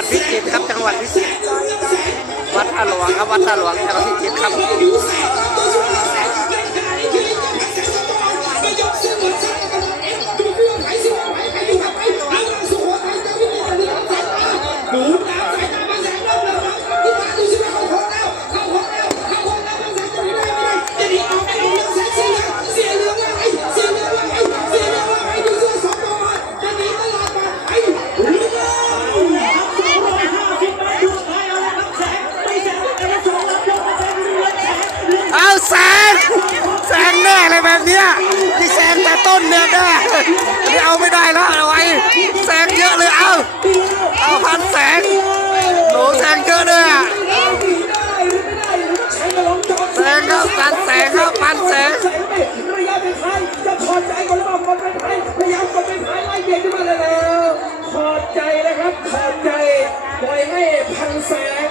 วัดพิจิตรครับจังหวัดพิจิตรวัดอาหลวงครับวัดอาหลวงจังหวัดพิจิตรครับ ใจปล่อยให้พันแสง